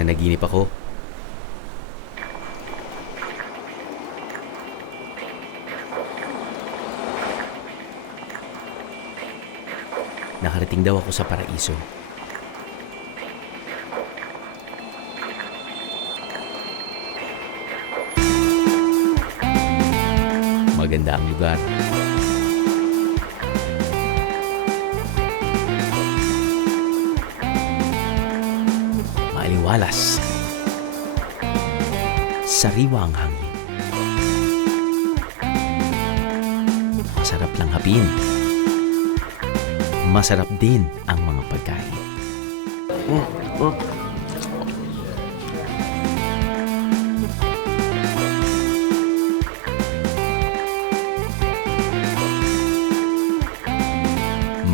Nanaginip ako. Nakarating daw ako sa paraiso. Maganda ang lugar. Maaliwalas. Sariwa ang hangin. Masarap lang hapin. Masarap din ang mga pagkain.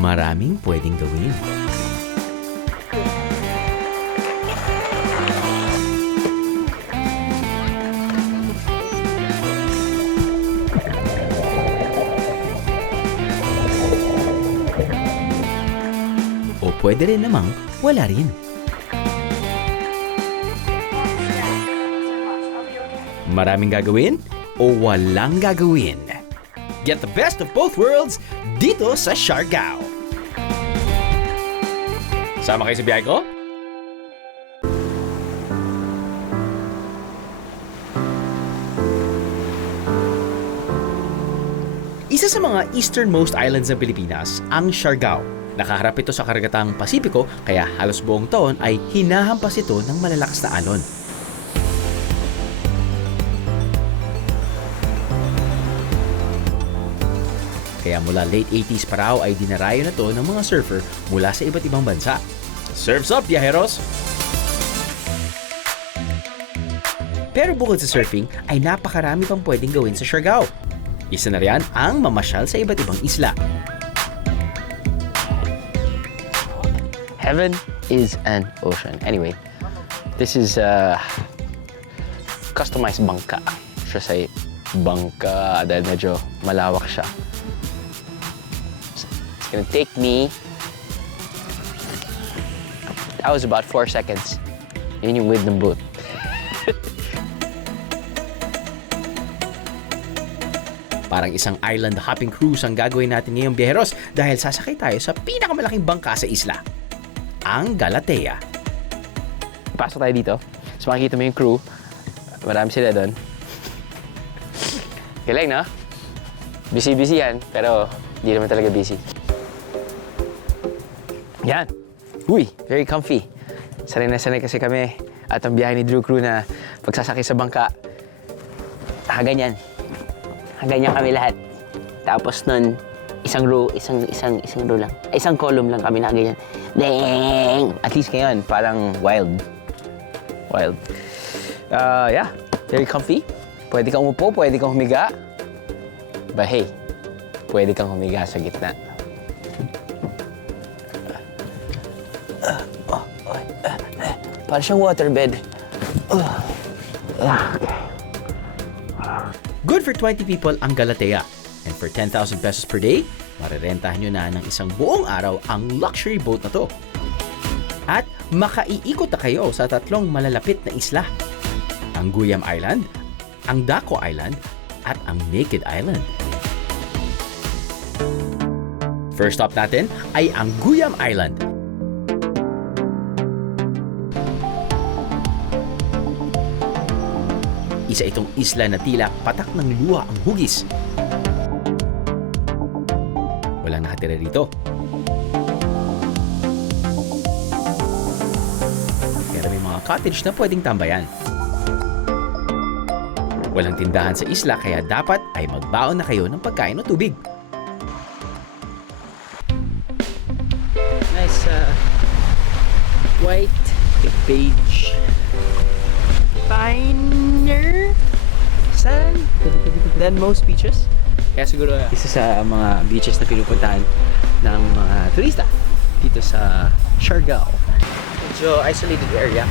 Maraming pwedeng gawin. O pwede rin namang wala rin. Maraming gagawin o walang gagawin? Get the best of both worlds dito sa Siargao. Sama kayo sa biyahe ko? Isa sa mga easternmost islands ng Pilipinas, ang Siargao. Nakaharap ito sa karagatang Pasipiko kaya halos buong taon ay hinahampas ito ng malalakas na alon. Kaya mula late 80s pa raw ay dinarayo na to ng mga surfer mula sa iba't ibang bansa. Surf's up, biyaheros! Pero bukod sa surfing, ay napakarami pang pwedeng gawin sa Siargao. Isa na riyan ang mamasyal sa iba't ibang isla. Heaven is an ocean. Anyway, this is customized bangka. Siya say bangka dahil medyo malawak siya. It's gonna take me... That was about 4 seconds. Yun yung width ng boat. Parang isang island hopping cruise ang gagawin natin ngayong biyaheros dahil sasakay tayo sa pinakamalaking bangka sa isla, ang Galatea. Pasok tayo dito. So makikita mo yung crew. Marami sila doon. Galing, no? Busy-busy yan, pero hindi naman talaga busy. Yan. Uy, very comfy. Sanay na sanay kasi kami at ang biyahe ni Drew Crew na pagsasakay sa bangka. Ganyan. Ganyan kami lahat. Tapos nun, isang row lang. Isang column lang kami na ganyan. Dang! At least ngayon, parang wild. Yeah, very comfy. Pwede kang umupo, pwede kang humiga. But hey, pwede kang humiga sa gitna. Para siyang waterbed. Good for 20 people ang Galatea. And for 10,000 pesos per day, marerentahan nyo na ng isang buong araw ang luxury boat na to. At makaiikot na kayo sa tatlong malalapit na isla. Ang Guyam Island, ang Daco Island, at ang Naked Island. First stop natin ay ang Guyam Island. Isa itong isla na tila patak ng luha ang hugis. Walang nakatira rito. Pero may mga cottage na pwedeng tambayan. Walang tindahan sa isla kaya dapat ay magbaon na kayo ng pagkain o tubig. Nice white beige finer sand than most beaches. Kaya siguro isa sa mga beaches na pinupuntahan ng mga turista dito sa Siargao. Medyo isolated area.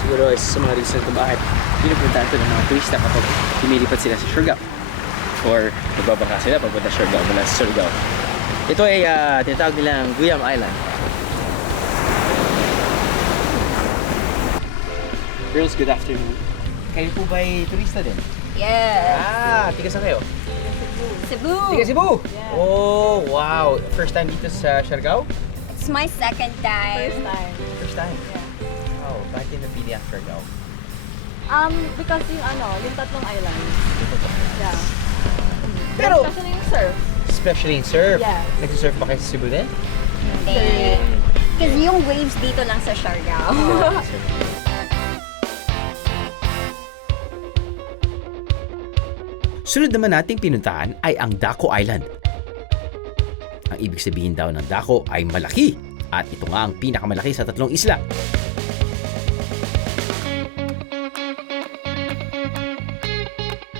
Siguro isa sa mga reason kung bakit pinupuntahan ito ng mga turista kapag lumilipat sila sa Siargao. Or nagbabaka sila papunta Siargao mula sa Siargao. Ito ay tinatawag nilang Guyam Island. Girls, good afternoon. Kayo po ba'y turista din? Yes. Tiga saan kayo? Cebu. Tiga Cebu! Oh, wow. First time dito sa Siargao? It's my second time. First time? Wow, bakit yung napili ang Siargao? Because yung tatlong island. Yeah. Pero, Especially yung surf. especially in surf. Yes. Nagsisurf ba kayo sa Cebu din? Hindi. Kasi yung waves dito lang sa Siargao. Sunod naman nating pinuntahan ay ang Daco Island. Ang ibig sabihin daw ng Daco ay malaki at ito nga ang pinakamalaki sa tatlong isla.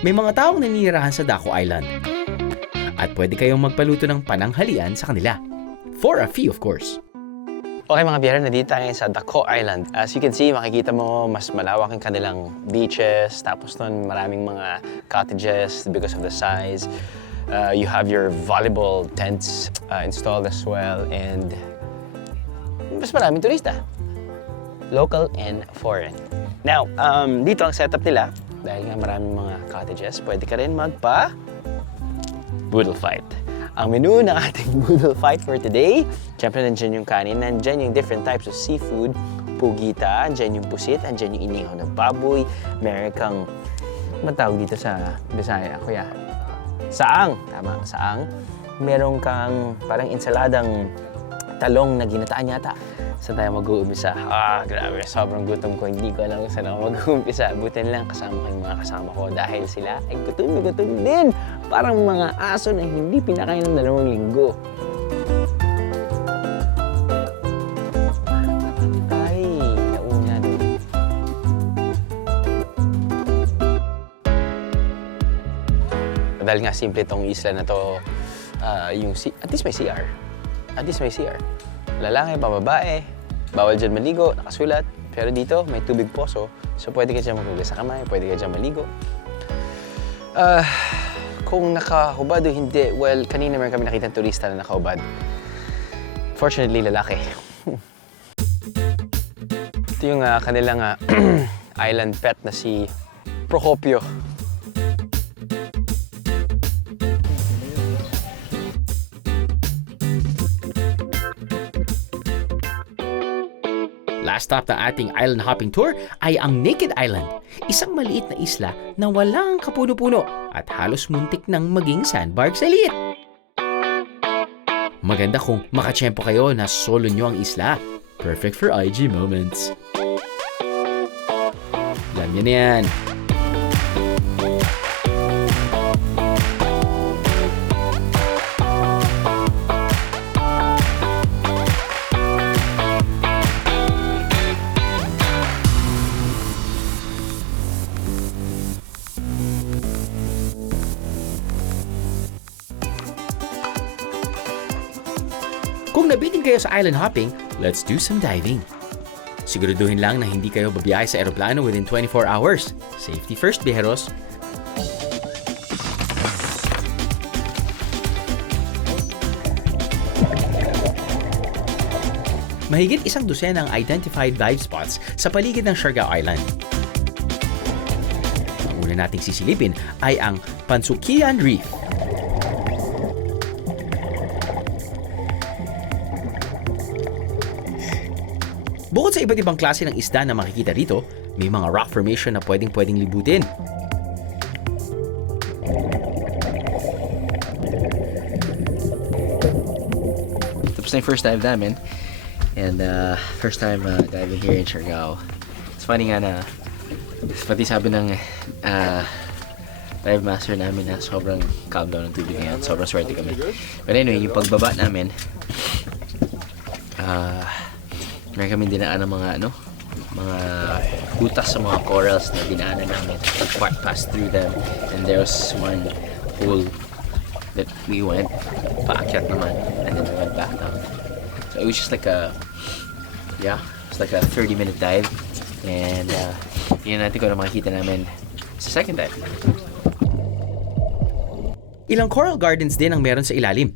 May mga taong naninirahan sa Daco Island at pwede kayong magpaluto ng pananghalian sa kanila. For a fee, of course. Okay mga biyahero, nandito tayo sa Daco Island. As you can see, makikita mo mas malawak ang kanilang beaches. Tapos nun, maraming mga cottages because of the size. You have your volleyball tents installed as well. And mas maraming turista. Local and foreign. Now, dito ang setup nila. Dahil nga maraming mga cottages, pwede ka rin boodle fight. Ang menu ng ating boodle fight for today, syempre nandiyan yung kanin, nandiyan yung different types of seafood, pugita, nandiyan yung pusit, nandiyan yung inihaw na baboy, meron kang, matawag dito sa Bisaya, kuya? Saang, tama, saang. Meron kang parang ensaladang talong na ginataan yata. Saan tayo mag-uumpisa? Grabe, sobrang gutom ko. Hindi ko alam kung saan ako mag-uumpisa. Buti na lang kasama ko yung mga kasama ko dahil sila ay gutom din. Parang mga aso na hindi pinakain ng 2 linggo. Ay, nauna din. Dahil nga simple itong isla na to, at least may CR. At least may CR. Lalaki, babae, bawal dyan maligo, nakasulat. Pero dito, may tubig poso, so pwede ka dyan maghugas sa kamay, pwede ka dyan maligo. Kung nakahubad o hindi, well, kanina meron kami nakita ng turista na nakahubad. Fortunately, lalaki. Ito yung kanilang island pet na si Procopio. Last stop ng ating island hopping tour ay ang Naked Island, isang maliit na isla na walang kapuno-puno at halos muntik ng maging sandbar sa liit. Maganda kung makatsyempo kayo na solo nyo ang isla. Perfect for IG moments. Alam nyo na yan. Kung nabitin kayo sa island hopping, let's do some diving. Siguraduhin lang na hindi kayo babiyahe sa eroplano within 24 hours. Safety first, biheros. Mahigit 100 ang identified dive spots sa paligid ng Siargao Island. Ang una nating sisilipin ay ang Pansukian Reef. Bukod sa iba't ibang klase ng isda na makikita rito, may mga rock formation na pwedeng libutin. Tapos na yung first dive namin. And first time diving here in Siargao. It's funny nga na, pati sabi ng dive master namin na sobrang calm down ng tubig ngayon. Sobrang swerte kami. But anyway, yung pagbaba namin, meron kami dinaan ng mga mga butas sa mga corals na dinaanan namin. Passed through them. And there was one pool that we went, paakyat naman, and then we went back down. So it was just like it's like a 30-minute dive. And yun natin kung ano makikita namin sa second dive. Ilang coral gardens din ang meron sa ilalim.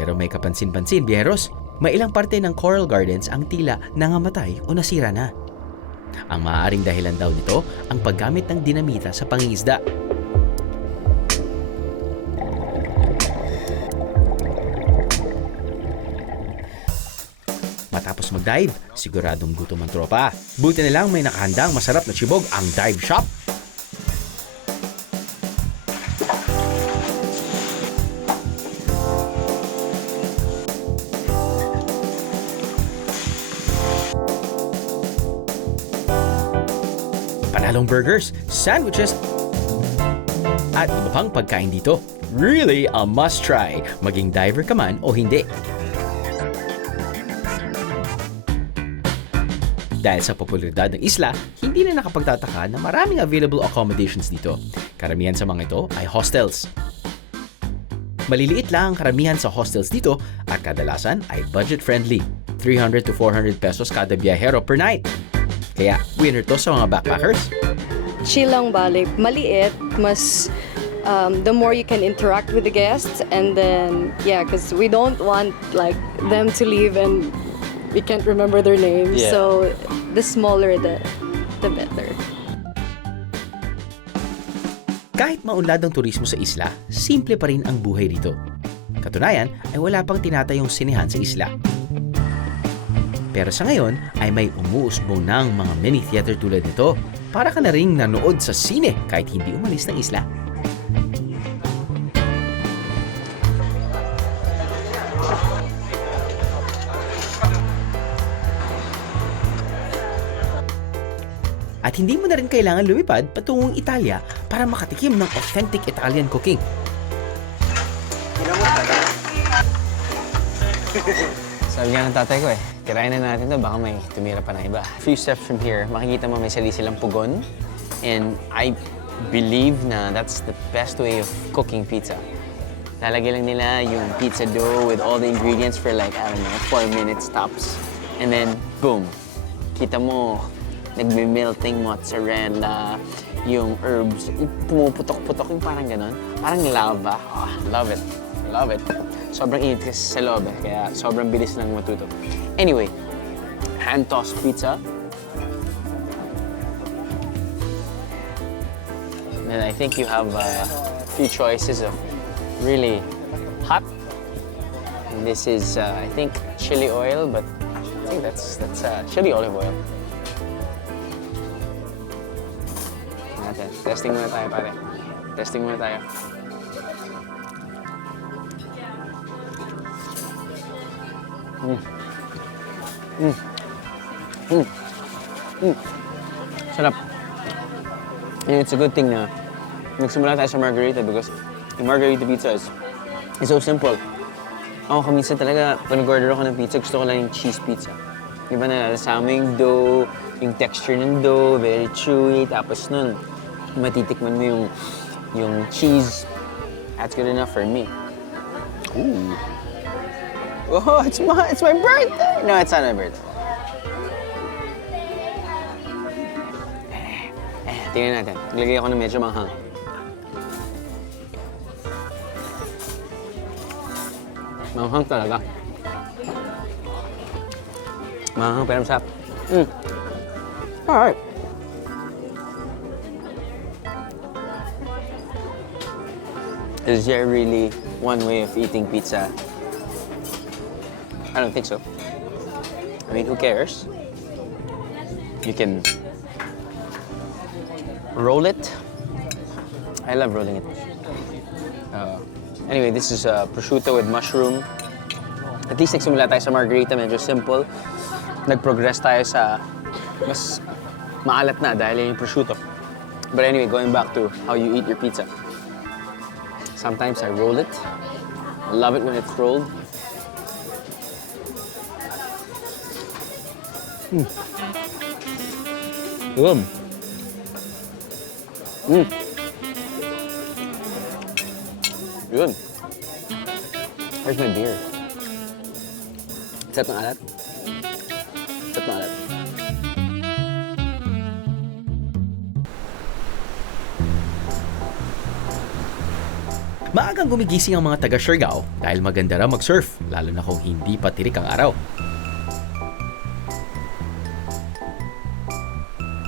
Pero may kapansin-pansin, biyeros, may ilang parte ng coral gardens ang tila nangamatay o nasira na. Ang maaaring dahilan daw nito ang paggamit ng dinamita sa pangingisda. Matapos mag-dive, siguradong gutom ang tropa. Buti na lang may nakahandang masarap na chibog ang dive shop. Panalong burgers, sandwiches, at iba pang pagkain dito. Really a must try, maging diver ka man o hindi. Dahil sa popularidad ng isla, hindi na nakapagtataka na maraming available accommodations dito. Karamihan sa mga ito ay hostels. Maliliit lang ang karamihan sa hostels dito at kadalasan ay budget-friendly. 300 to 400 pesos kada biyahero per night. Kaya winner to sa mga backpackers. Chill lang balik. Maliit, mas the more you can interact with the guests, and then yeah, because we don't want like them to leave and we can't remember their names. Yeah. So the smaller the better. Kahit maunlad ang turismo sa isla, simple pa rin ang buhay dito. Katunayan ay wala pang tinatayong sinehan sa isla. Pero sa ngayon ay may umuusbong ng mga mini theater tulad nito para ka na ring nanood sa sine kahit hindi umalis ng isla. At hindi mo na rin kailangan lumipad patungong Italia para makatikim ng authentic Italian cooking. Sabi nga ng tatay ko tirahin na natin to, baka may tumira pa na iba. A few steps from here, makikita mo may silang pugon. And I believe na that's the best way of cooking pizza. Lalagay lang nila yung pizza dough with all the ingredients for like, I don't know, 4 minutes tops. And then, boom. Kita mo, nagme-melting mozzarella, yung herbs, pumuputok-putok yung parang ganon. Parang lava. Oh, love it. Love it. Sobrang init kasi sa loob kaya sobrang bilis lang matuto. Anyway, hand-tossed pizza. And I think you have a few choices of really hot. And this is, I think, chili oil, but I think that's chili olive oil. Natin. Testing muna tayo, pare. Testing muna tayo. Sarap. And it's a good thing na nagsimula tayo sa margarita because the margarita pizza is so simple. Ako kaminsan talaga, pag nag-order ako ng pizza, gusto ko lang yung cheese pizza. Di ba nalalasama yung dough, yung texture ng dough, very chewy, tapos nun, matitikman mo yung cheese. That's good enough for me. Ooh. Oh, it's my birthday! No, it's not my birthday. Tingnan natin. Naglagay ako ng medyo manghang. Manghang talaga. Manghang pero masarap. Alright. Is there really one way of eating pizza? I don't think so. I mean, who cares? You can roll it. I love rolling it. Anyway, this is prosciutto with mushroom. At least nagsimula tayo sa margarita, medyo simple. Nag-progress tayo sa mas maalat na dahil yung prosciutto. But anyway, going back to how you eat your pizza. Sometimes I roll it. I love it when it's rolled. Yum. Yun. Where's my beer? Sarap ng alat? Sarap ng alat. Maagang gumigising ang mga taga Siargao dahil maganda raw mag-surf, lalo na kung hindi pa tirik ang araw.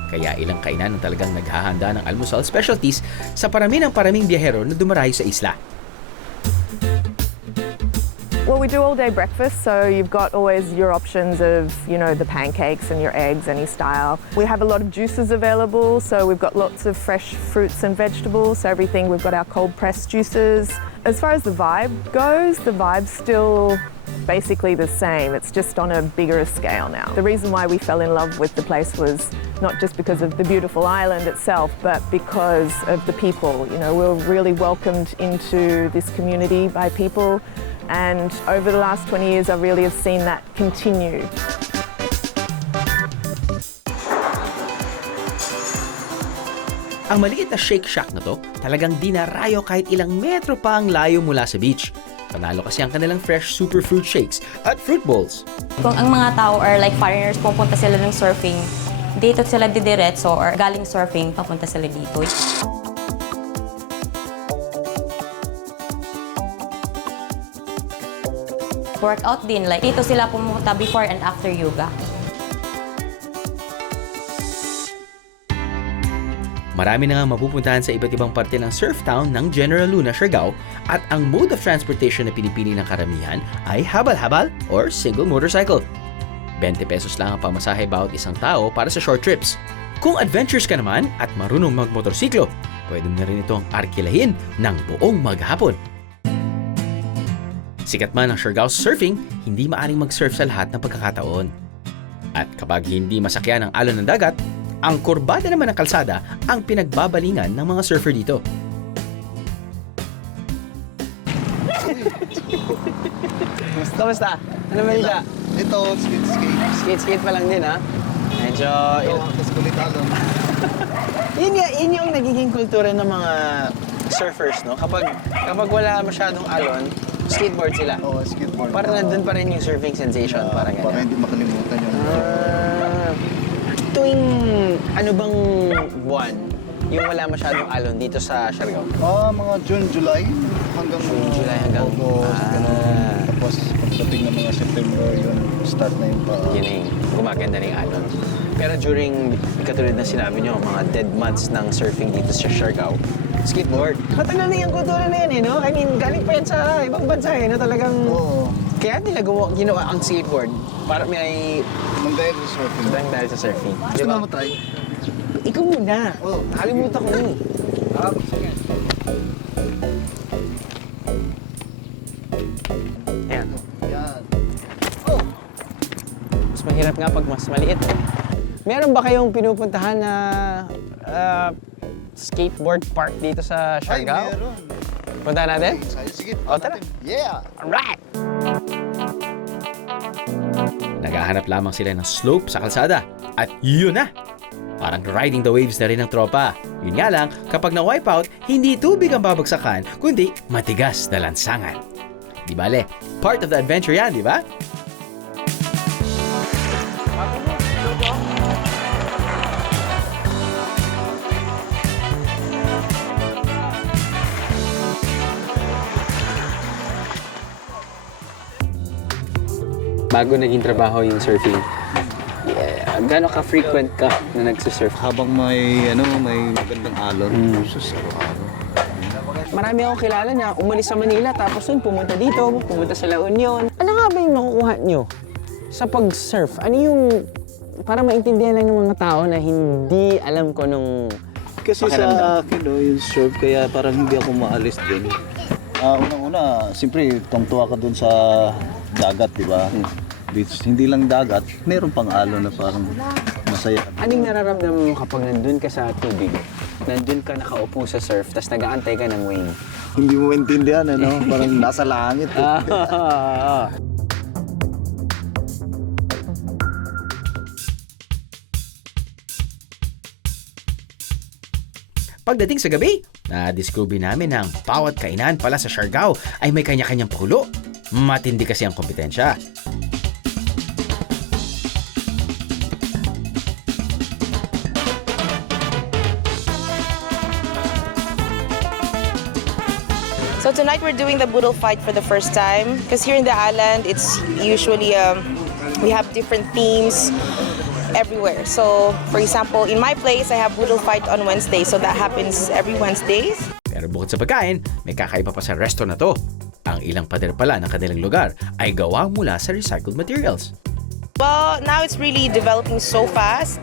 Kaya ilang kainan ang talagang naghahanda ng almusal specialties sa paraming biyahero na dumarayo sa isla. Well, we do all-day breakfast, so you've got always your options of, the pancakes and your eggs, any style. We have a lot of juices available, so we've got lots of fresh fruits and vegetables, so everything, we've got our cold-pressed juices. As far as the vibe goes, the vibe's still basically the same. It's just on a bigger scale now. The reason why we fell in love with the place was not just because of the beautiful island itself, but because of the people. We're really welcomed into this community by people. And over the last 20 years, I really have seen that continue. Ang maliit na Shake Shack na to, talagang dinarayo kahit ilang metro pa ang layo mula sa beach. Panalo kasi ang kanilang fresh superfruit shakes at fruit bowls. Kung ang mga tao are like foreigners, pupunta sila ng surfing, dito sila didiretso or galing surfing, papunta sila dito. Workout din, like dito sila pumunta before and after yoga. Marami na nga mapupuntahan sa iba't ibang parte ng surf town ng General Luna, Siargao, at ang mode of transportation na pinipili ng karamihan ay habal-habal or single motorcycle. 20 pesos lang ang pamasahe bawat isang tao para sa short trips. Kung adventures ka naman at marunong magmotorsiklo, pwede mo na rin itong arkilahin ng buong maghapon. Sikat man ang Siargao surfing, hindi maaring mag-surf sa lahat ng pagkakataon. At kapag hindi masakyan ang alon ng dagat, ang kurbada naman ng kalsada ang pinagbabalingan ng mga surfer dito. Kamusta? Ano balita? Ito, skate. Skate pa lang din, ha? Medyo... Tapos kulit alon. Yun yung nagiging kultura ng mga surfers, no? Kapag wala masyadong alon, skateboard sila. Oo, skateboard. Para nandun pa rin yung surfing sensation, parang Para ganyan. hindi makalimutan yung... Tuwing ano bang buwan yung wala masyadong alon dito sa Siargao? Mga June, July. Hanggang July hanggang... August, ganun. Tapos pagdating ng mga September, yun, start na yung Yun eh, gumaganda na yung alon. Pero during, katulad na sinabi nyo, mga dead months ng surfing dito sa Siargao, skateboard. Matagal na yung kultura na yan eh, no? I mean, galing pa yan sa ibang bansa eh, no? Talagang... Oo. Kaya nila ginawa ang skateboard para may... Nang dahil sa surfing. Dahil sa surfing. Gusto mo matry? Ikaw muna. Oo. Nakalimutan ko eh. Sige. Ayan. Yan. Mas mahirap nga pag mas maliit. Meron ba kayong pinupuntahan na skateboard park dito sa Ay, Siargao? meron. Punta natin? Sige. O, tara. Yeah! Alright! Naghahanap lamang sila ng slope sa kalsada. At yun na! Parang riding the waves na rin ng tropa. Yun nga lang, kapag na-wipe out, hindi tubig ang babagsakan, kundi matigas na lansangan. Di bale, part of the adventure yan, di ba? Bago naging trabaho yung surfing, gano'n ka-frequent ka na nagsisurf? Habang may magandang alon. Sus, araw-araw. Marami akong kilala na umalis sa Manila tapos nun pumunta dito, pumunta sa La Union. Ano nga ba yung nakukuha nyo sa pag-surf? Ano yung para maintindihan lang ng mga tao na hindi alam ko nung Kasi sa akin, yung surf, kaya parang hindi ako maalis din. Unang-una, siyempre, tungtuwa ka dun sa dagat, di ba? Beach, hindi lang dagat, meron pang alon na parang masaya. anong nararamdaman mo kapag nandun ka sa tubig? Nandun ka nakaupo sa surf, tapos nag-aantay ka ng wave. Hindi mo maintindihan, ano? Parang nasa langit. Pagdating sa gabi, na-discover namin na ang bawat kainan pala sa Siargao ay may kanya-kanyang pakulo. Matindi kasi ang kompetensya. So So tonight we're doing the boodle fight for the first time because here in the island it's usually we have different themes everywhere. So for example, in my place I have boodle fight on Wednesday, so that happens every Wednesdays. Pero bukod sa pagkain, may kakaiba pa sa resto na to. Ang ilang pader pala ng kanilang lugar ay gawa mula sa recycled materials. Well, now it's really developing so fast,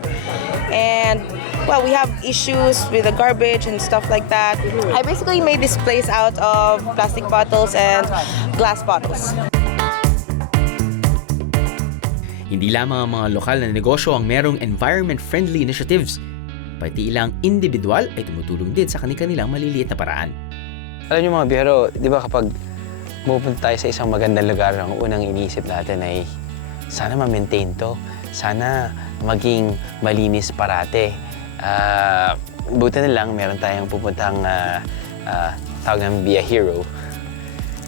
and well, we have issues with the garbage and stuff like that. I basically made this place out of plastic bottles and glass bottles. Hindi lamang ang mga lokal na negosyo ang merong environment-friendly initiatives. Pati ilang individual ay tumutulong din sa kanilang maliliit na paraan. Alam niyo mga biyero, di ba kapag pupunta tayo sa isang magandang lugar, ang unang iniisip natin ay sana ma-maintain to. Sana maging malinis parate. Buti na lang, meron tayong pupuntang tawag namin Be a Hero.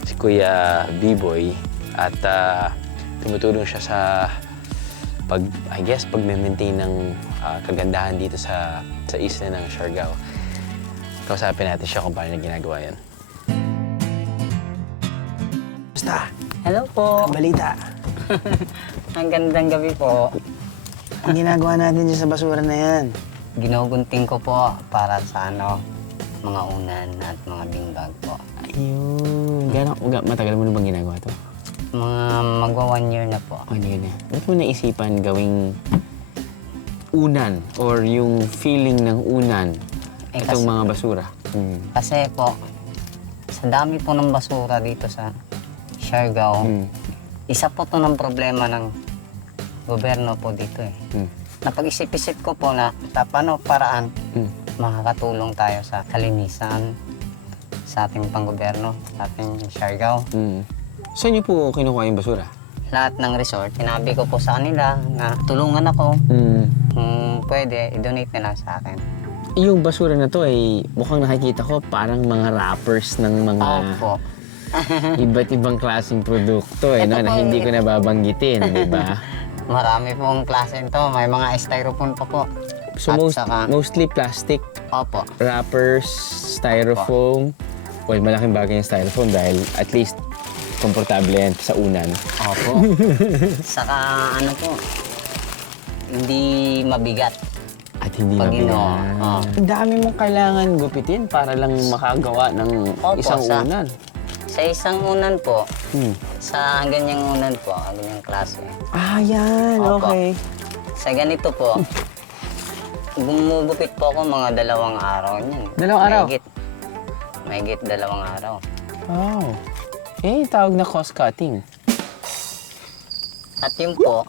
Si Kuya B-Boy. At tumutulong siya sa pag-maintain ng kagandahan dito sa isla ng Siargao. Kausapin natin siya kung paano niya ginagawa yan. Basta! Hello po. Ang balita. Ang gandang gabi po. Ang ginagawa natin dyan sa basura na yan. Ginugunting ko po para sa mga unan at mga beanbag po. Ayun. Matagal mo na bang ginagawa to? Mga magwa 1 year na po. 1 year na. Ba't mo naisipan gawing unan or yung feeling ng unan itong mga basura? Kasi po, sa dami po ng basura dito sa Siargao, isa po to ng problema ng gobyerno po dito eh. Napag-isip-isip ko po na sa paano paraan makakatulong tayo sa kalinisan sa ating panggobyerno, sa ating Siargao. Saan niyo po kinukuha yung basura? Lahat ng resort, sinabi ko po sa kanila na tulungan ako. Kung pwede, i-donate nila sa akin. Yung basura na to ay mukhang nakikita ko parang mga wrappers ng mga Opo. iba't ibang klaseng produkto na hindi ko nababanggitin, di ba? Marami pong klase ito. May mga styrofoam pa po. So mostly plastic Opo. wrappers, styrofoam. Well, malaking bagay yung styrofoam dahil at least komportable yan sa unan. Opo. Saka po, hindi mabigat. At hindi Pag mabigat. Ang dami mong kailangan gupitin para lang makagawa ng isang unan. Sa isang unan po, sa ganyang unan po, ganyang klase. Yan. Opo. Okay. Sa ganito po, bumubupit po ako mga 2 araw niyan. 2 araw? Mahigit 2 araw. Wow. Tawag na cost cutting. At yun po,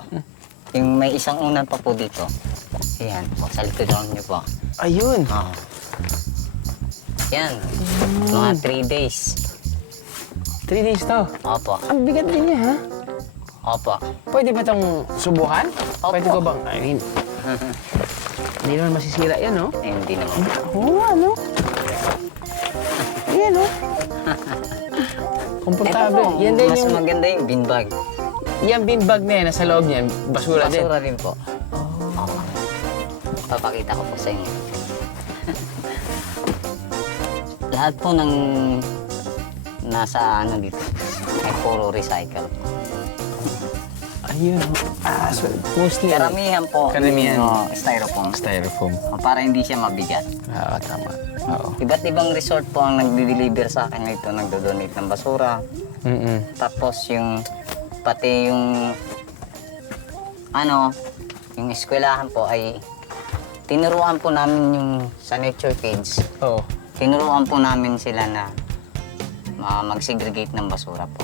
yung may isang unan pa po dito. Ayan po, sa likod niyo po. Ayun. Yan, mga 3 days. 3 days to. Opo. Ang bigat din niya, ha? Opo. Pwede ba itong subukan? Opo. Pwede ko bang, hindi naman masisira yan, no? Hindi naman. Oo, ano? Yan, no? Komportable. Yan din Mas yung, maganda yung beanbag. yung beanbag na yan, nasa loob niyan, basura din. Basura rin po. Papakita ko po sa inyo. Lahat po ng nasa dito ay puro recycle. Ayun. So mostly Karamihan po yung styrofoam. Styrofoam. Para hindi siya mabigat. Tama. Oo. Iba't ibang resort po ang nagde-deliver sa akin nito, nagdo-donate ng basura. Tapos pati yung yung eskwelahan po ay tinuruan po namin yung sa nature kids. Oo. Tinuruan po namin sila na mag-segregate ng basura po.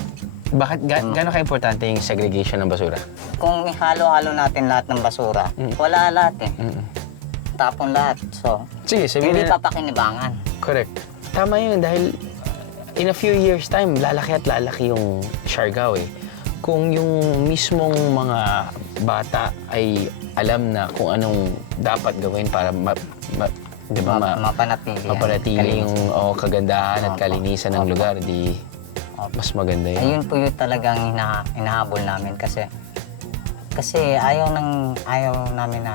Bakit? Gano'n ka-importante yung segregation ng basura? Kung ihalo-halo natin lahat ng basura, wala lahat eh. Tapon lahat. So, Sige, sabihin hindi na. papakinabangan. Correct. Tama yun dahil in a few years time, lalaki at lalaki yung Siargao eh. Kung yung mismong mga bata ay alam na kung anong dapat gawin para mapanatili yung kagandahan at kalinisan ng lugar, di mas maganda yun. Ayun po yung talagang hinahabol namin kasi ayaw namin na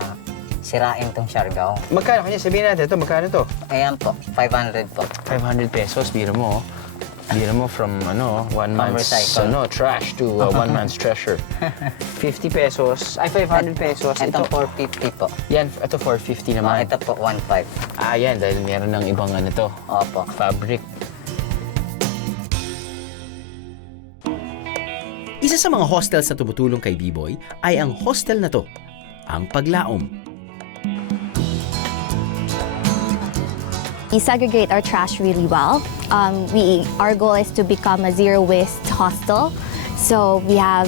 sirain tong Siargao. Magkano kanya? Sabihin natin ito, magkano to? Ayan po, 500 po. 500 pesos, biro mo. Bira mo from one man's recycle. trash to one man's treasure. 50 pesos, ay 500 pesos. Ito 450 po. Yan, ito 450 naman. Ito po 1.5. Yan, dahil meron ng ibang to, Opo. fabric. Isa sa mga hostels na tumutulong kay B-Boy ay ang hostel na to, ang Paglaom. We segregate our trash really well. Our goal is to become a zero waste hostel. So we have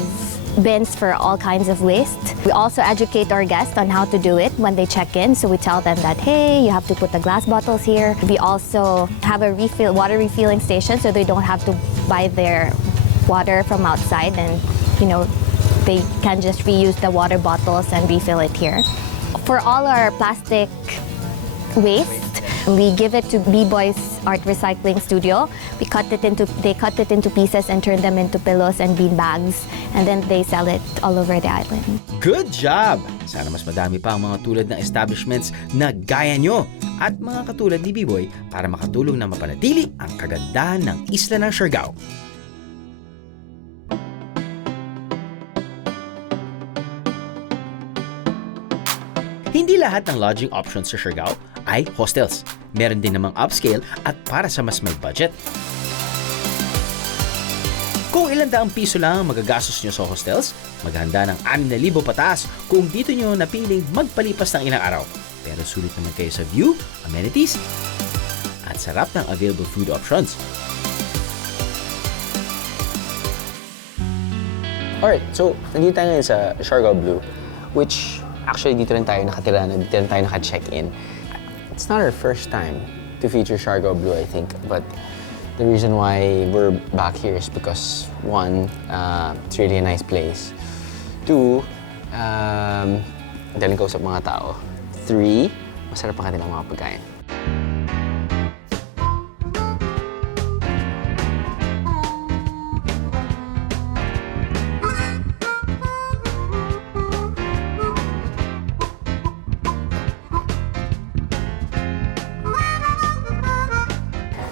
bins for all kinds of waste. We also educate our guests on how to do it when they check in. So we tell them that, hey, you have to put the glass bottles here. We also have a water refilling station so they don't have to buy their water from outside, and they can just reuse the water bottles and refill it here. For all our plastic waste, we give it to B-Boy's Art Recycling Studio. They cut it into pieces and turn them into pillows and bean bags, and then they sell it all over the island. Good job! Sana mas madami pa ang mga tulad ng establishments na gaya nyo at mga katulad ni B-Boy para makatulong na mapanatili ang kagandahan ng isla ng Siargao. Hindi lahat ng lodging options sa Siargao ay hostels. Meron din namang upscale at para sa mas may budget. Kung ilang daang piso lang ang magagastos nyo sa hostels, maghanda ng 6,000 pataas kung dito nyo napiling magpalipas ng ilang araw. Pero sulit naman kayo sa view, amenities, at sarap ng available food options. Alright, so nandito tayo ngayon sa Siargao Blue, which actually dito rin tayo nakatira, dito rin tayo naka-check-in. It's not our first time to feature Siargao Blue, I think, but the reason why we're back here is because, one, it's really a nice place. Two, daling kausap mga tao. Three, masarap ang kanilang mga pagkain.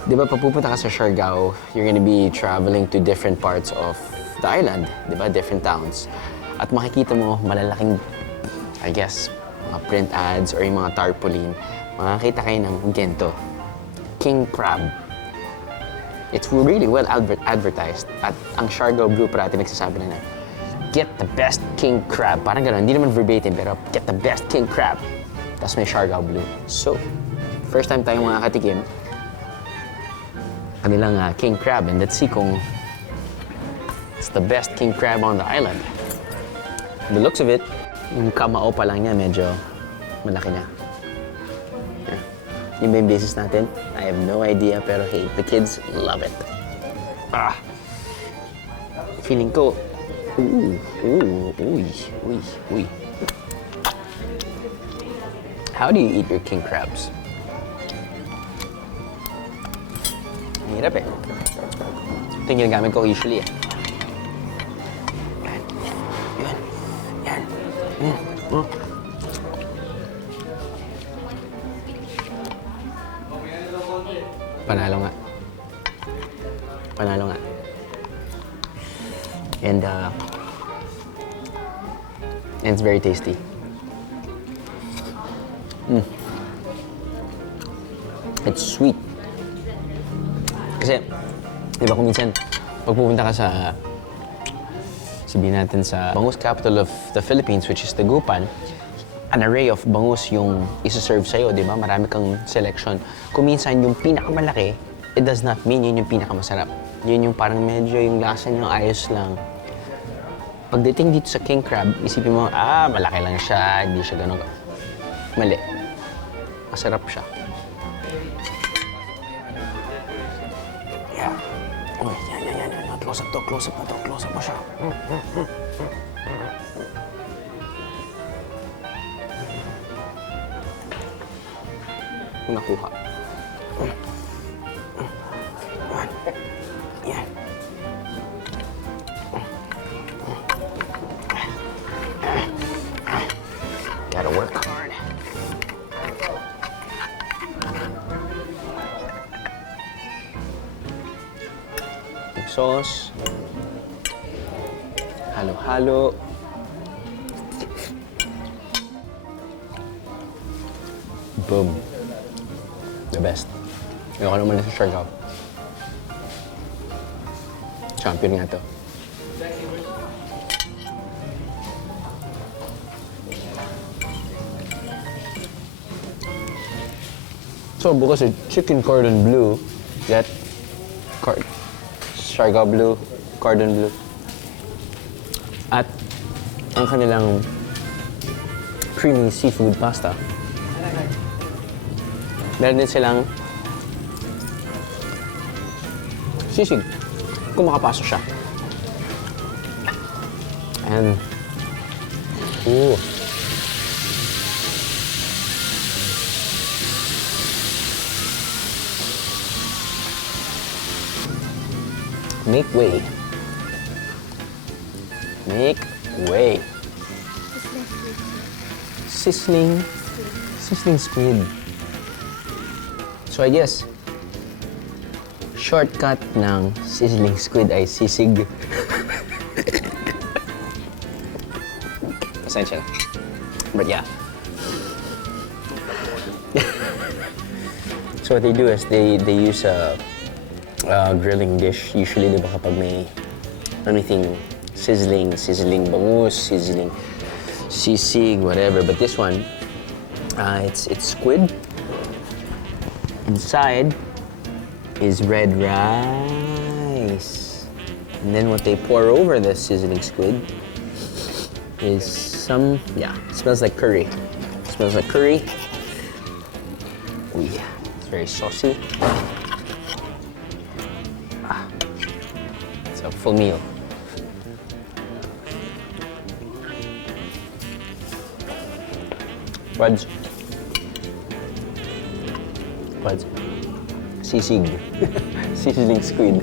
Di ba, papupunta ka sa Siargao, you're gonna be traveling to different parts of the island, di ba? Different towns. At makikita mo malalaking, I guess, mga print ads or yung mga tarpaulin. Makakita kayo ng gento. King crab. It's really well advertised. At ang Siargao Blue parati nagsasabi na get the best king crab. Parang gano'n, hindi naman verbatim, pero get the best king crab. Tapos may Siargao Blue. So, first time tayong makakatikim, kanilang king crab, and let's see kung it's the best king crab on the island. The looks of it, yung kamao pa lang niya, medyo malaki na. Yeah. Yung ba yung basis natin? I have no idea, pero hey, the kids love it. Feeling ko, uy. How do you eat your king crabs? Hirap eh. Ito yung ginagamit ko usually eh. Yan. Panalo nga. And it's very tasty. It's sweet. Kasi, di ba kung minsan, pag pupunta ka sa, sabihin natin sa bangus capital of the Philippines, which is Dagupan, an array of bangus yung isa-serve sa'yo, di ba? Marami kang selection. Kung minsan yung pinakamalaki, it does not mean yun yung pinakamasarap. Yun yung parang medyo yung lasa niyo ayos lang. Pagdating dito sa king crab, isipin mo, malaki lang siya, hindi siya ganun. Mali. Masarap siya. Uy, yan. Close up mo siya. Nakuha. Yan. Gotta work hard. sauce. Halo-halo. Boom. The best. Ayoko naman na sa Siargao. Champion nga to. So, bukas chicken cordon bleu, get Siargao bleu, cordon bleu. At ang kanilang creamy seafood pasta. Meron din silang sisig kung makapasok siya. And, ooh. Make way. Make way. Sizzling squid. So I guess, shortcut ng sizzling squid ay sisig. Pasensya na. But yeah. So what they do is they use a grilling dish. Usually, di ba kapag may anything sizzling bangus, sizzling sisig, whatever. But this one, it's squid. Inside is red rice. And then what they pour over the sizzling squid is some, yeah, it smells like curry. It smells like curry. Oh yeah, it's very saucy. It's a full meal. Buds. Sisig. Sizzling squid.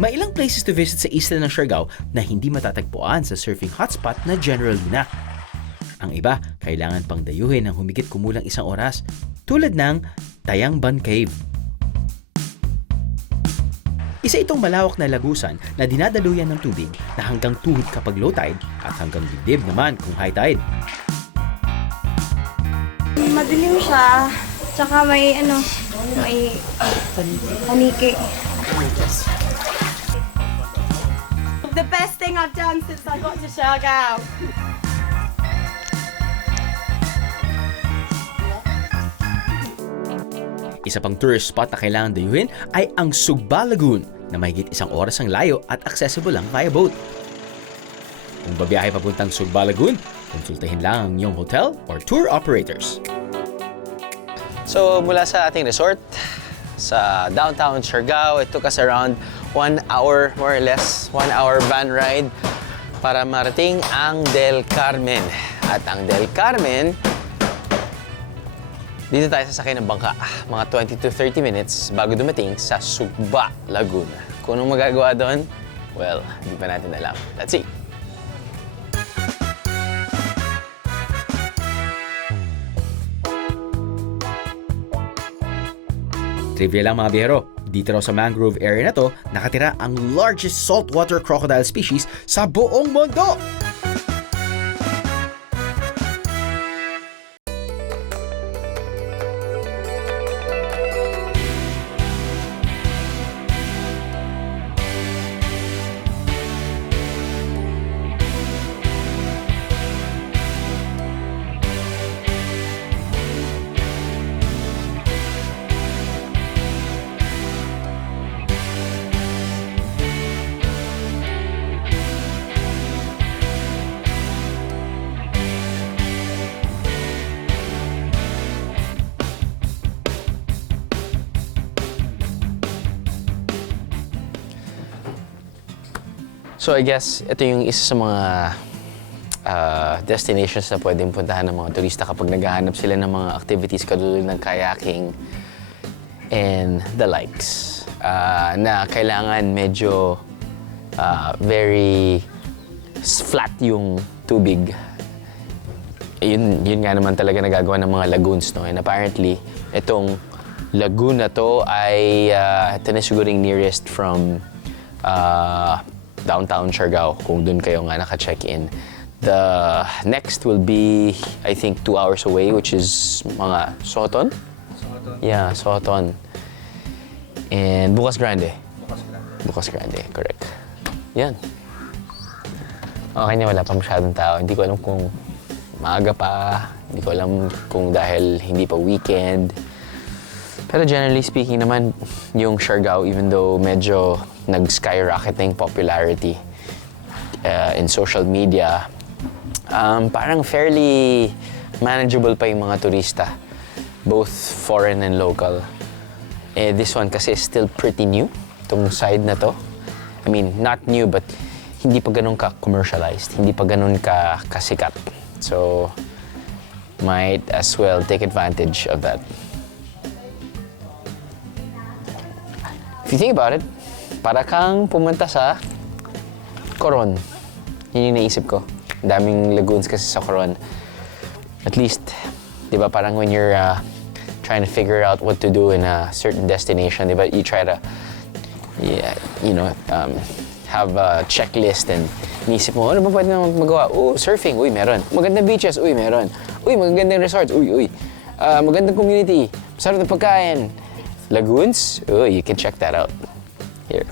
May ilang places to visit sa isla ng Siargao na hindi matatagpuan sa surfing hotspot na General Luna. Ang iba, kailangan pang dayuhin ng humigit kumulang 1 oras, tulad ng Tayangban Cave. Isa itong malawak na lagusan na dinadaluyan ng tubig na hanggang tuhod kapag low tide at hanggang dibdib naman kung high tide. Madilim siya, tsaka may paniki. The best thing I've done since I got to Siargao. Isa pang tourist spot na kailangan dayuhin ay ang Sugba Lagoon na mahigit 1 oras ang layo at accessible lang via boat. Kung babiyahe papuntang Sugba Lagoon, konsultahin lang ang inyong hotel or tour operators. So, mula sa ating resort, sa downtown Siargao, it took us around 1 hour, more or less, 1 hour van ride para marating ang Del Carmen. At ang Del Carmen, dito tayo sasakay ng bangka, mga 20 to 30 minutes bago dumating sa Sugba Lagoon. Kung anong magagawa doon, well, hindi pa natin alam. Let's see! Trivia lang mga biyahero, dito raw sa mangrove area na to, nakatira ang largest saltwater crocodile species sa buong mundo! So I guess ito yung isa sa mga destinations na pwedeng puntahan ng mga turista kapag naghahanap sila ng mga activities katulad ng kayaking and the likes. Na kailangan medyo very flat yung tubig. Yun nga naman talaga nagagawa ng mga lagoons, no? And apparently, itong lagoon na to ay ito na siguring nearest from downtown Siargao, kung dun kayo nga naka-check-in. The next will be, I think, 2 hours away, which is mga Soton? Yeah, Soton. And Bukas Grande. Bukas Grande, correct. Yan. Okay na, wala pa masyadong tao. Hindi ko alam kung maaga pa. Hindi ko alam kung dahil hindi pa weekend. Pero generally speaking naman, yung Siargao, even though medyo nag-skyrocketing popularity in social media, parang fairly manageable pa yung mga turista, both foreign and local. This one kasi is still pretty new, itong side na to. I mean, not new, but hindi pa ganun ka-commercialized, hindi pa ganun kasikat. So, might as well take advantage of that. If you think about it, para kang pumunta sa Coron. Yun yung naisip ko. Daming lagoons kasi sa Coron. At least, di ba, parang when you're trying to figure out what to do in a certain destination, di ba, you try to, have a checklist and naisip mo, ano ba pwede naman magawa? Surfing, uy, meron. Magandang beaches, uy, meron. Uy, magandang resorts, uy. Magandang community, masarap na pagkain. Lagoons, you can check that out. Here.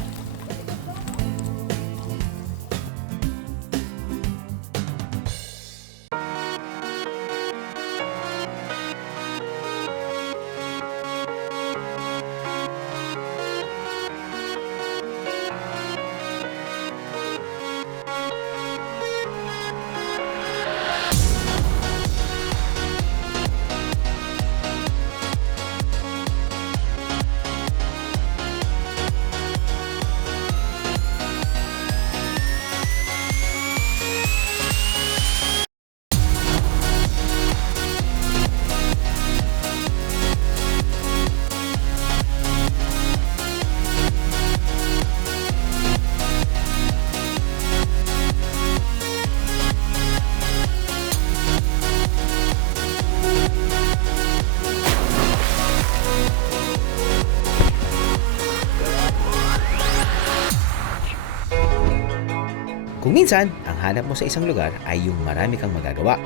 Kung minsan, ang hanap mo sa isang lugar ay yung marami kang magagawa.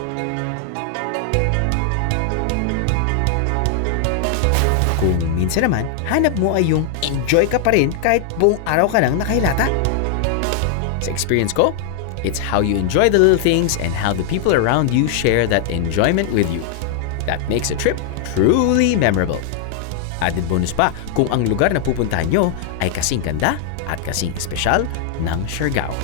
Kung minsan naman, hanap mo ay yung enjoy ka pa rin kahit buong araw ka nang nakahilata. Sa experience ko, it's how you enjoy the little things and how the people around you share that enjoyment with you. That makes a trip truly memorable. Added bonus pa kung ang lugar na pupuntahan nyo ay kasing ganda at kasing espesyal ng Siargao.